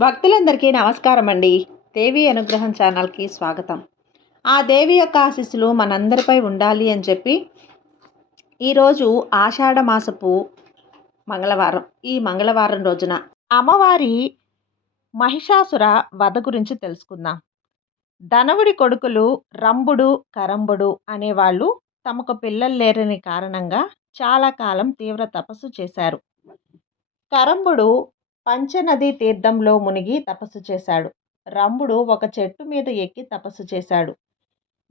భక్తులందరికీ నమస్కారం అండి దేవి అనుగ్రహం ఛానల్కి స్వాగతం. ఆ దేవి యొక్క ఆశీస్సులు మనందరిపై ఉండాలి అని చెప్పి ఈరోజు ఆషాఢ మాసపు మంగళవారం ఈ మంగళవారం రోజున అమ్మవారి మహిషాసుర వధ గురించి తెలుసుకుందాం. ధనవుడి కొడుకులు రంభుడు కరంబుడు అనేవాళ్ళు తమకు పిల్లలు లేరని కారణంగా చాలా కాలం తీవ్ర తపస్సు చేశారు. కరంబుడు పంచనదీ తీర్థంలో మునిగి తపస్సు చేశాడు. రంభుడు ఒక చెట్టు మీద ఎక్కి తపస్సు చేశాడు.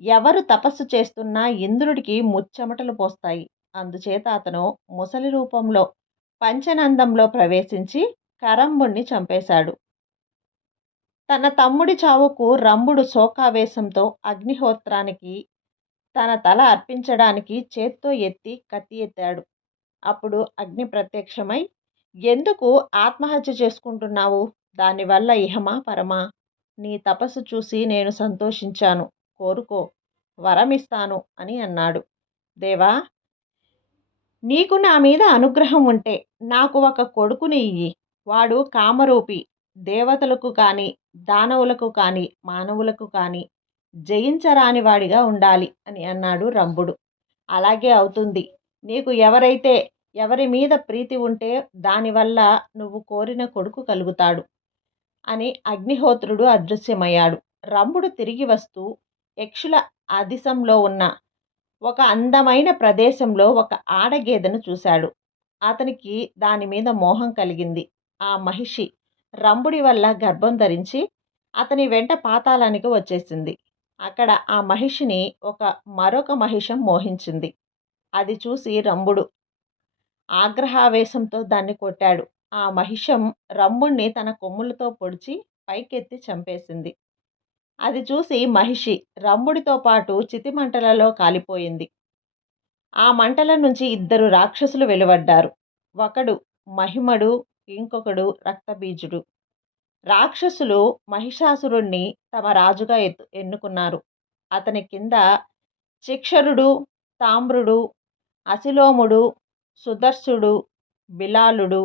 ఎవరు తపస్సు చేస్తున్నా ఇంద్రుడికి ముచ్చెమటలు పోస్తాయి. అందుచేత అతను ముసలి రూపంలో పంచనందంలో ప్రవేశించి కరంబుణ్ణి చంపేశాడు. తన తమ్ముడి చావుకు రంభుడు శోకావేశంతో అగ్నిహోత్రానికి తన తల అర్పించడానికి చేత్తో ఎత్తి కత్తి ఎత్తాడు. అప్పుడు అగ్ని ప్రత్యక్షమై ఎందుకు ఆత్మహత్య చేసుకుంటున్నావు? దానివల్ల ఇహమా పరమా? నీ తపస్సు చూసి నేను సంతోషించాను. కోరుకో. వరమిస్తాను అని అన్నాడు. దేవా నీకు నా మీద అనుగ్రహం ఉంటే నాకు ఒక కొడుకుని ఇయ్యి. వాడు కామరూపి. దేవతలకు కానీ దానవులకు కానీ మానవులకు కానీ జయించరాని వాడిగా ఉండాలి అని అన్నాడు రంభుడు. అలాగే అవుతుంది. నీకు ఎవరైతే ఎవరి మీద ప్రీతి ఉంటే దానివల్ల నువ్వు కోరిన కొడుకు కలుగుతాడు అని అగ్నిహోత్రుడు అదృశ్యమయ్యాడు. రంభుడు తిరిగి వస్తూ యక్షుల ఆదిశంలో ఉన్న ఒక అందమైన ప్రదేశంలో ఒక ఆడగేదెను చూశాడు. అతనికి దాని మీద మోహం కలిగింది. ఆ మహిషి రంభుడి వల్ల గర్భం ధరించి అతని వెంట పాతాళానికి వచ్చేసింది. అక్కడ ఆ మహిషిని ఒక మరొక మహిషం మోహించింది. అది చూసి రంభుడు ఆగ్రహావేశంతో దాన్ని కొట్టాడు. ఆ మహిషం రంభుణ్ణి తన కొమ్ములతో పొడిచి పైకెత్తి చంపేసింది. అది చూసి మహిషి రంభుడితో పాటు చితిమంటలలో కాలిపోయింది. ఆ మంటల నుంచి ఇద్దరు రాక్షసులు వెలువడ్డారు. ఒకడు మహిమడు ఇంకొకడు రక్తబీజుడు. రాక్షసులు మహిషాసురుణ్ణి తమ రాజుగా ఎత్తు ఎన్నుకున్నారు. అతని కింద శిక్షరుడు తామ్రుడు అసిలోముడు సుదర్శుడు బిలాలుడు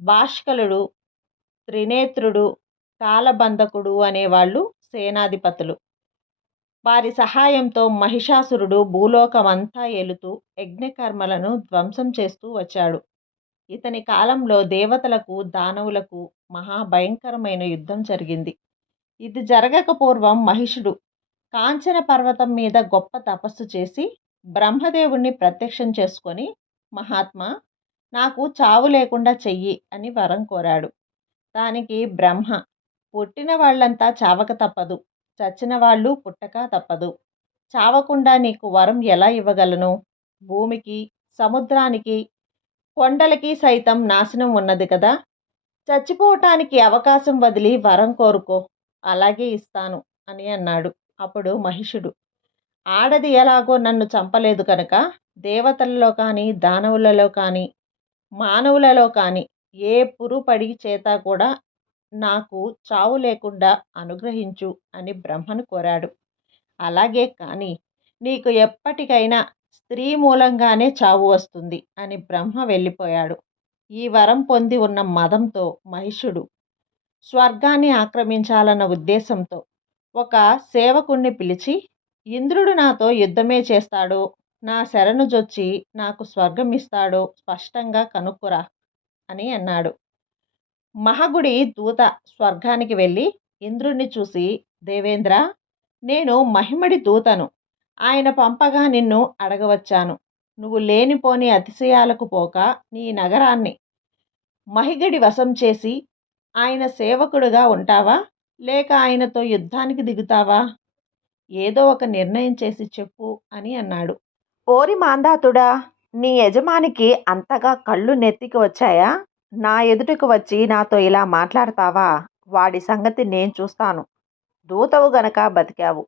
భాష్కలుడు త్రినేత్రుడు కాలబంధకుడు అనేవాళ్ళు సేనాధిపతులు. వారి సహాయంతో మహిషాసురుడు భూలోకమంతా ఏలుతూ యజ్ఞకర్మలను ధ్వంసం చేస్తూ వచ్చాడు. ఇతని కాలంలో దేవతలకు దానవులకు మహాభయంకరమైన యుద్ధం జరిగింది. ఇది జరగక పూర్వం మహిషుడు కాంచన పర్వతం మీద గొప్ప తపస్సు చేసి బ్రహ్మదేవుణ్ణి ప్రత్యక్షం చేసుకొని మహాత్మా నాకు చావు లేకుండా చెయ్యి అని వరం కోరాడు. దానికి బ్రహ్మ పుట్టిన వాళ్ళంతా చావక తప్పదు చచ్చిన వాళ్ళు పుట్టక తప్పదు. చావకుండా నీకు వరం ఎలా ఇవ్వగలను? భూమికి సముద్రానికి కొండలకి సైతం నాశనం ఉన్నది కదా. చచ్చిపోవటానికి అవకాశం వదిలి వరం కోరుకో అలాగే ఇస్తాను అని అన్నాడు. అప్పుడు మహిషుడు ఆడది ఎలాగో నన్ను చంపలేదు కనుక దేవతలలో కానీ దానవులలో కానీ మానవులలో కానీ ఏ పురుపడి చేత కూడా నాకు చావు లేకుండా అనుగ్రహించు అని బ్రహ్మను కోరాడు. అలాగే కానీ నీకు ఎప్పటికైనా స్త్రీ మూలంగానే చావు వస్తుంది అని బ్రహ్మ వెళ్ళిపోయాడు. ఈ వరం పొంది ఉన్న మదంతో మహిషుడు స్వర్గాన్ని ఆక్రమించాలన్న ఉద్దేశంతో ఒక సేవకుణ్ణి పిలిచి ఇంద్రుడు నాతో యుద్ధమే చేస్తాడు నా శరణు జొచ్చి నాకు స్వర్గం ఇస్తాడో స్పష్టంగా కనుక్కురా అని అన్నాడు. మహగుడి దూత స్వర్గానికి వెళ్ళి ఇంద్రుణ్ణి చూసి దేవేంద్ర నేను మహిమడి దూతను. ఆయన పంపగా నిన్ను అడగవచ్చాను. నువ్వు లేనిపోని అతిశయాలకు పోక నీ నగరాన్ని మహిగడి వశం చేసి ఆయన సేవకుడుగా ఉంటావా? లేక ఆయనతో యుద్ధానికి దిగుతావా? ఏదో ఒక నిర్ణయం చేసి చెప్పు అని అన్నాడు. ఓరి మాందాతుడా నీ యజమానికి అంతగా కళ్ళు నెత్తికి వచ్చాయా? నా ఎదుటికి వచ్చి నాతో ఇలా మాట్లాడతావా? వాడి సంగతి నేను చూస్తాను. దూతవు గనక బతికావు.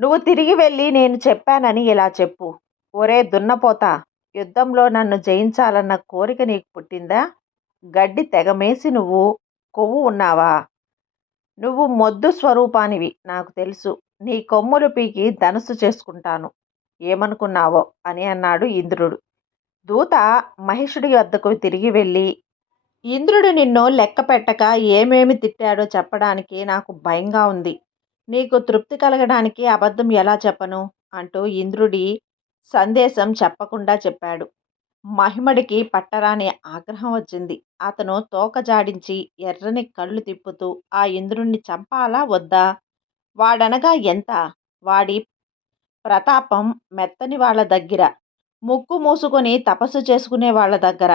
నువ్వు తిరిగి వెళ్ళి నేను చెప్పానని ఇలా చెప్పు. ఒరే దున్నపోతా యుద్ధంలో నన్ను జయించాలన్న కోరిక నీకు పుట్టిందా? గడ్డి తెగమేసి నువ్వు కొవ్వు ఉన్నావా? నువ్వు మొద్దు స్వరూపానివి నాకు తెలుసు. నీ కొమ్ములు పీకి ధనుసు చేసుకుంటాను. ఏమనుకున్నావో అని అన్నాడు ఇంద్రుడు. దూత మహిషుడి వద్దకు తిరిగి వెళ్ళి ఇంద్రుడు నిన్ను లెక్క పెట్టక ఏమేమి తిట్టాడో చెప్పడానికి నాకు భయంగా ఉంది. నీకు తృప్తి కలగడానికి అబద్ధం ఎలా చెప్పను? అంటూ ఇంద్రుడి సందేశం చెప్పకుండా చెప్పాడు. మహిమడికి పట్టరాని ఆగ్రహం వచ్చింది. అతను తోక జాడించి ఎర్రని కళ్ళు తిప్పుతూ ఆ ఇంద్రుణ్ణి చంపాలా వద్దా? వాడనగా ఎంత? వాడి ప్రతాపం మెత్తని వాళ్ళ దగ్గర ముక్కు మూసుకొని తపస్సు చేసుకునే వాళ్ళ దగ్గర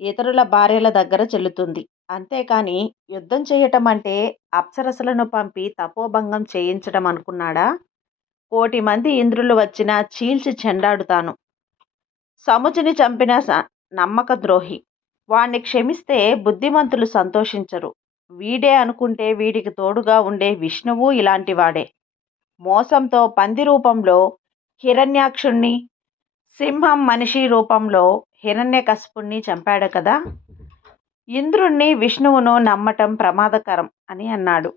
ఇతరుల భార్యల దగ్గర చెల్లుతుంది. అంతేకాని యుద్ధం చేయటం అంటే అప్సరసలను పంపి తపోభంగం చేయించడం అనుకున్నాడా? కోటి మంది ఇంద్రులు వచ్చినా చీల్చి చెండాడుతాను. సముచిని చంపిన నమ్మక ద్రోహి. వాణ్ణి క్షమిస్తే బుద్ధిమంతులు సంతోషించరు. వీడే అనుకుంటే వీడికి తోడుగా ఉండే విష్ణువు ఇలాంటివాడే మోసంతో పంది రూపంలో హిరణ్యాక్షుణ్ణి సింహం మనిషి రూపంలో హిరణ్యకశపుణ్ణి చంపాడు కదా? ఇంద్రుణ్ణి విష్ణువును నమ్మటం ప్రమాదకరం అని అన్నాడు.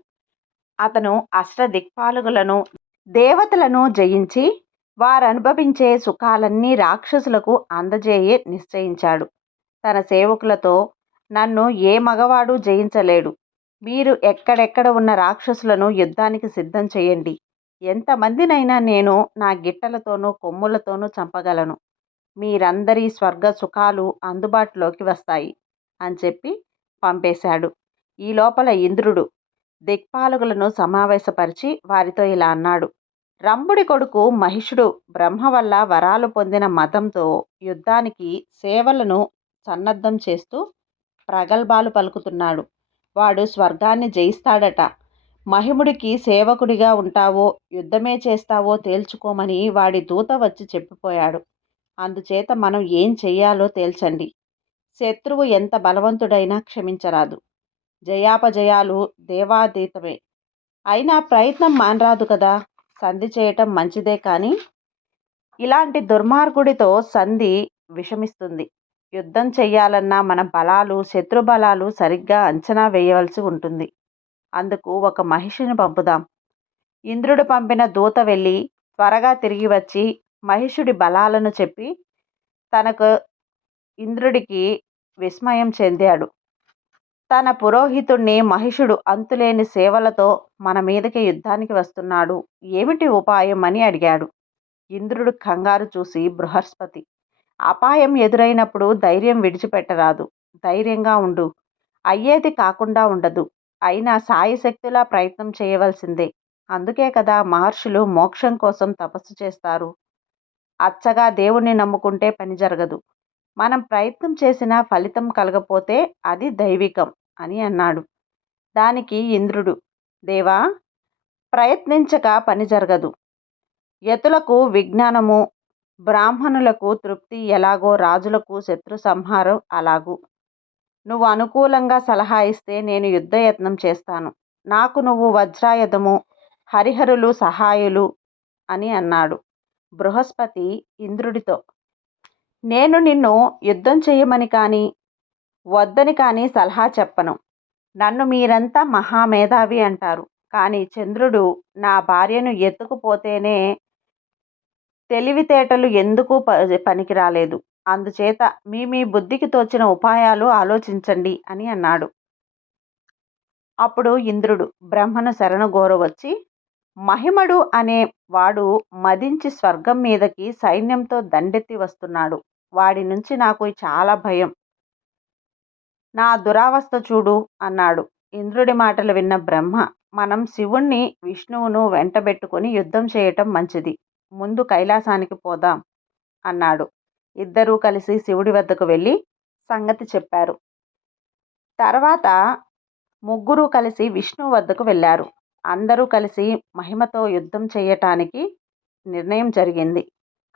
అతను అష్టదిక్పాలుగులను దేవతలను జయించి వారనుభవించే సుఖాలన్నీ రాక్షసులకు అందజేయే నిశ్చయించాడు. తన సేవకులతో నన్ను ఏ మగవాడు జయించలేడు. మీరు ఎక్కడెక్కడ ఉన్న రాక్షసులను యుద్ధానికి సిద్ధం చేయండి. ఎంతమందినైనా నేను నా గిట్టలతోనూ కొమ్ములతోనూ చంపగలను. మీరందరి స్వర్గ సుఖాలు అందుబాటులోకి వస్తాయి అని చెప్పి పంపేశాడు. ఈ లోపల ఇంద్రుడు దిక్పాలకులను సమావేశపరిచి వారితో ఇలా అన్నాడు. రంభుడి కొడుకు మహిషుడు బ్రహ్మ వల్ల వరాలు పొందిన మతంతో యుద్ధానికి సేవలను సన్నద్ధం చేస్తూ ప్రగల్భాలు పలుకుతున్నాడు. వాడు స్వర్గాన్ని జయిస్తాడట. మహిముడికి సేవకుడిగా ఉంటావో యుద్ధమే చేస్తావో తేల్చుకోమని వాడి దూత వచ్చి చెప్పిపోయాడు. అందుచేత మనం ఏం చెయ్యాలో తేల్చండి. శత్రువు ఎంత బలవంతుడైనా క్షమించరాదు. జయాపజయాలు దేవాతీతమే. అయినా ప్రయత్నం మానరాదు కదా. సంధి చేయటం మంచిదే కానీ ఇలాంటి దుర్మార్గుడితో సంధి విషమిస్తుంది. యుద్ధం చెయ్యాలన్నా మన బలాలు శత్రు బలాలు సరిగ్గా అంచనా వేయవలసి ఉంటుంది. అందుకు ఒక మహిషిని పంపుదాం. ఇంద్రుడు పంపిన దూత వెళ్ళి త్వరగా తిరిగి వచ్చి మహిషుడి బలాలను చెప్పి తనకు ఇంద్రుడికి విస్మయం చెందాడు. తన పురోహితుణ్ణి మహిషుడు అంతులేని సేవలతో మన మీదకి యుద్ధానికి వస్తున్నాడు. ఏమిటి ఉపాయం అని అడిగాడు. ఇంద్రుడు కంగారు చూసి బృహస్పతి అపాయం ఎదురైనప్పుడు ధైర్యం విడిచిపెట్టరాదు. ధైర్యంగా ఉండు. అయ్యేది కాకుండా ఉండదు. అయినా సాయశక్తులా ప్రయత్నం చేయవలసిందే. అందుకే కదా మహర్షులు మోక్షం కోసం తపస్సు చేస్తారు. అచ్చగా దేవుణ్ణి నమ్ముకుంటే పని జరగదు. మనం ప్రయత్నం చేసినా ఫలితం కలగపోతే అది దైవికం అని అన్నాడు. దానికి ఇంద్రుడు దేవా ప్రయత్నించక పని జరగదు. యతులకు విజ్ఞానము బ్రాహ్మణులకు తృప్తి ఎలాగో రాజులకు శత్రు సంహారం అలాగూ. నువ్వు అనుకూలంగా సలహా ఇస్తే నేను యుద్ధయత్నం చేస్తాను. నాకు నువ్వు వజ్రాయుధము హరిహరులు సహాయులు అని అన్నాడు. బృహస్పతి ఇంద్రుడితో నేను నిన్ను యుద్ధం చేయమని కానీ వద్దని కానీ సలహా చెప్పను. నన్ను మీరంతా మహామేధావి అంటారు. కానీ చంద్రుడు నా భార్యను ఎత్తుకుపోతేనే తెలివితేటలు ఎందుకు పనికి రాలేదు అందుచేత మీ మీ బుద్ధికి తోచిన ఉపాయాలు ఆలోచించండి అని అన్నాడు. అప్పుడు ఇంద్రుడు బ్రహ్మను శరణు గోరవచ్చి మహిమడు అనే వాడు మదించి స్వర్గం మీదకి సైన్యంతో దండెత్తి వస్తున్నాడు. వాడి నుంచి నాకు చాలా భయం. నా దురావస్థ చూడు అన్నాడు. ఇంద్రుడి మాటలు విన్న బ్రహ్మ మనం శివుణ్ణి విష్ణువును వెంటబెట్టుకొని యుద్ధం చేయటం మంచిది. ముందు కైలాసానికి పోదాం అన్నాడు. ఇద్దరూ కలిసి శివుడి వద్దకు వెళ్ళి సంగతి చెప్పారు. తర్వాత ముగ్గురు కలిసి విష్ణు వద్దకు వెళ్ళారు. అందరూ కలిసి మహిమతో యుద్ధం చేయటానికి నిర్ణయం జరిగింది.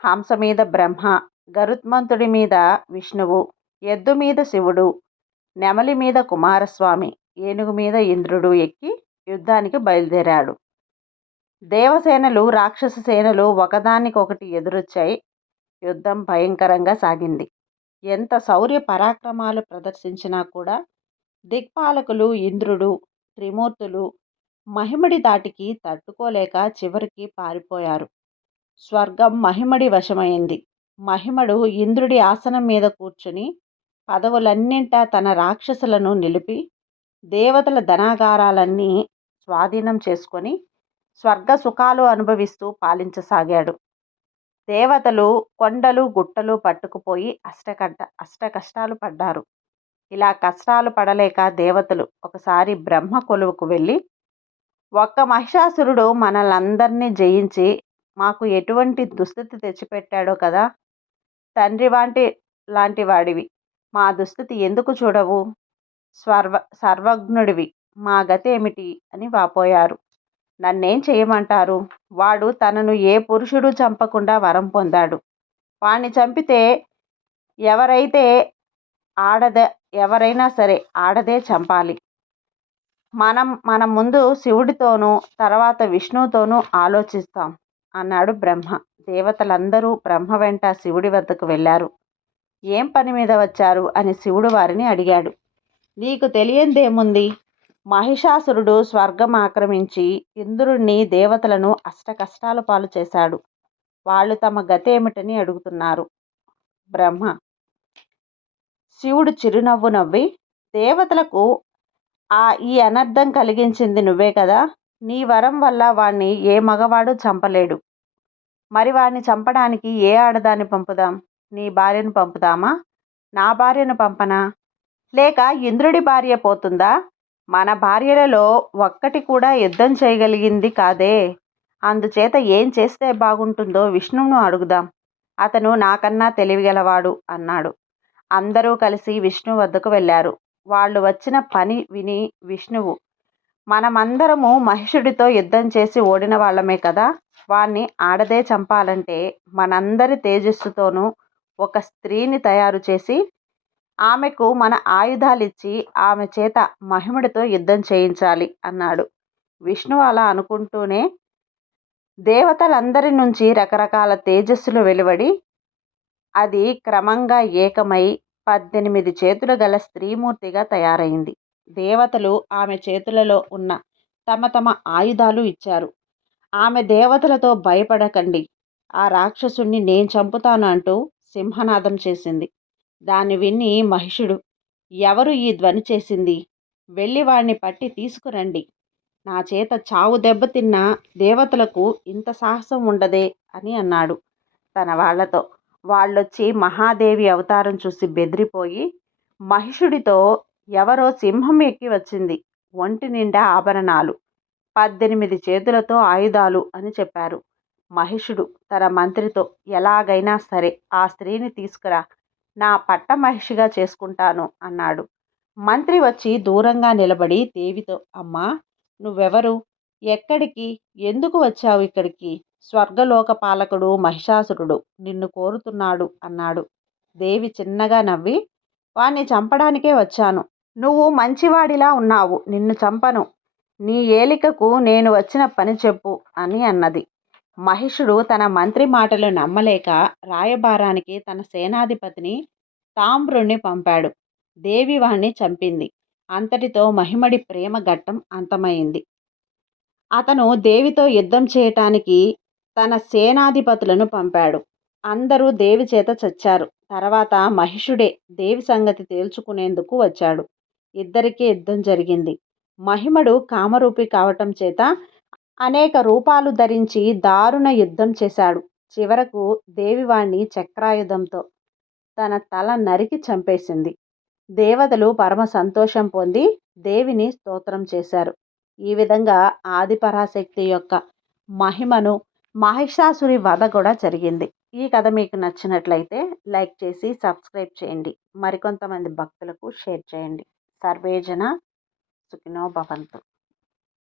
హంస మీద బ్రహ్మ గరుత్మంతుడి మీద విష్ణువు ఎద్దు మీద శివుడు నెమలి మీద కుమారస్వామి ఏనుగు మీద ఇంద్రుడు ఎక్కి యుద్ధానికి బయలుదేరాడు. దేవసేనలు రాక్షస సేనలు ఒకదానికొకటి ఎదురొచ్చాయి. యుద్ధం భయంకరంగా సాగింది. ఎంత శౌర్య పరాక్రమాలు ప్రదర్శించినా కూడా దిక్పాలకులు ఇంద్రుడు త్రిమూర్తులు మహిమడి దాటికి తట్టుకోలేక చివరికి పారిపోయారు. స్వర్గం మహిమడి వశమైంది. మహిమడు ఇంద్రుడి ఆసనం మీద కూర్చుని పదవులన్నింటా తన రాక్షసులను నిలిపి దేవతల ధనాగారాలన్నీ స్వాధీనం చేసుకొని స్వర్గ సుఖాలు అనుభవిస్తూ పాలించసాగాడు. దేవతలు కొండలు గుట్టలు పట్టుకుపోయి అష్టకట్ట అష్ట కష్టాలు పడ్డారు. ఇలా కష్టాలు పడలేక దేవతలు ఒకసారి బ్రహ్మ కొలువుకు వెళ్ళి ఒక్క మహిషాసురుడు మనలందరినీ జయించి మాకు ఎటువంటి దుస్థితి తెచ్చిపెట్టాడో కదా తండ్రి వాంటి లాంటి వాడివి. మా దుస్థితి ఎందుకు చూడవు? సర్వ సర్వజ్ఞుడివి. మా గతి ఏమిటి అని వాపోయారు. నన్నేం చేయమంటారు? వాడు తనను ఏ పురుషుడు చంపకుండా వరం పొందాడు. వాణ్ణి చంపితే ఎవరైతే ఆడద ఎవరైనా సరే ఆడదే చంపాలి. మనం మన ముందు శివుడితోనూ తర్వాత విష్ణువుతోనూ ఆలోచిస్తాం అన్నాడు బ్రహ్మ. దేవతలందరూ బ్రహ్మ వెంట శివుడి వద్దకు వెళ్ళారు. ఏం పని మీద వచ్చారు? అని శివుడు వారిని అడిగాడు. నీకు తెలియందేముంది? మహిషాసురుడు స్వర్గం ఆక్రమించి ఇంద్రుణ్ణి దేవతలను అష్టకష్టాల పాలు చేశాడు. వాళ్ళు తమ గతి ఏమిటని అడుగుతున్నారు. బ్రహ్మ. శివుడు చిరునవ్వు నవ్వి దేవతలకు ఆ ఈ అనర్థం కలిగించింది నువ్వే కదా? నీ వరం వల్ల వాణ్ణి ఏ మగవాడు చంపలేడు. మరి వాణ్ణి చంపడానికి ఏ ఆడదాన్ని పంపుదాం? నీ భార్యను పంపుదామా? నా భార్యను పంపనా? లేక ఇంద్రుడి భార్య పోతుందా? మన భార్యలలో ఒక్కటి కూడా యుద్ధం చేయగలిగింది కాదే. అందుచేత ఏం చేస్తే బాగుంటుందో విష్ణువును అడుగుదాం. అతను నాకన్నా తెలివిగలవాడు అన్నాడు. అందరూ కలిసి విష్ణు వద్దకు వెళ్ళారు. వాళ్ళు వచ్చిన పని విని విష్ణువు మనమందరము మహిషుడితో యుద్ధం చేసి ఓడిన వాళ్ళమే కదా. వాణ్ణి ఆడదే చంపాలంటే మనందరి తేజస్సుతోనూ ఒక స్త్రీని తయారు చేసి ఆమెకు మన ఆయుధాలిచ్చి ఆమె చేత మహిముడితో యుద్ధం చేయించాలి అన్నాడు. విష్ణువు అలా అనుకుంటూనే దేవతలందరి నుంచి రకరకాల తేజస్సులు వెలువడి అది క్రమంగా ఏకమై పద్దెనిమిది చేతులు గల స్త్రీమూర్తిగా తయారైంది. దేవతలు ఆమె చేతులలో ఉన్న తమ తమ ఆయుధాలు ఇచ్చారు. ఆమె దేవతలతో భయపడకండి. ఆ రాక్షసుణ్ణి నేను చంపుతాను అంటూ సింహనాదం చేసింది. దాన్ని విని మహిషుడు ఎవరు ఈ ధ్వని చేసింది? వెళ్ళి వాడిని పట్టి తీసుకురండి. నా చేత చావు దెబ్బతిన్న దేవతలకు ఇంత సాహసం ఉండదే అని అన్నాడు తన వాళ్ళతో వాళ్ళొచ్చి మహాదేవి అవతారం చూసి బెదిరిపోయి మహిషుడితో ఎవరో సింహం ఎక్కి వచ్చింది ఒంటి నిండా ఆభరణాలు పద్దెనిమిది చేతులతో ఆయుధాలు అని చెప్పారు. మహిషుడు తన మంత్రితో ఎలాగైనా సరే ఆ స్త్రీని తీసుకురా నా పట్ట మహిషిగా చేసుకుంటాను అన్నాడు. మంత్రి వచ్చి దూరంగా నిలబడి దేవితో అమ్మా నువ్వెవరు? ఎక్కడికి? ఎందుకు వచ్చావు ఇక్కడికి? స్వర్గలోక పాలకుడు మహిషాసురుడు నిన్ను కోరుతున్నాడు అన్నాడు. దేవి చిన్నగా నవ్వి వాణ్ణి చంపడానికే వచ్చాను. నువ్వు మంచివాడిలా ఉన్నావు. నిన్ను చంపను. నీ ఏలికకు నేను వచ్చిన పని చెప్పు అని అన్నది. మహిషుడు తన మంత్రి మాటలు నమ్మలేక రాయబారానికి తన సేనాధిపతిని తామ్రుణ్ణి పంపాడు. దేవి వాణ్ణి చంపింది. అంతటితో మహిమడి ప్రేమ ఘట్టం అంతమైంది. అతను దేవితో యుద్ధం చేయటానికి తన సేనాధిపతులను పంపాడు. అందరూ దేవి చేత చచ్చారు. తర్వాత మహిషుడే దేవి సంగతి తేల్చుకునేందుకు వచ్చాడు. ఇద్దరికీ యుద్ధం జరిగింది. మహిమడు కామరూపి కావటం చేత అనేక రూపాలు ధరించి దారుణ యుద్ధం చేశాడు. చివరకు దేవివాణ్ణి చక్రాయుధంతో తన తల నరికి చంపేసింది. దేవతలు పరమ సంతోషం పొంది దేవిని స్తోత్రం చేశారు. ఈ విధంగా ఆదిపరాశక్తి యొక్క మహిమను మహిషాసురి వధ కూడా జరిగింది. ఈ కథ మీకు నచ్చినట్లయితే లైక్ చేసి సబ్స్క్రైబ్ చేయండి. మరికొంతమంది భక్తులకు షేర్ చేయండి. సర్వేజన సుఖినో భవంతు.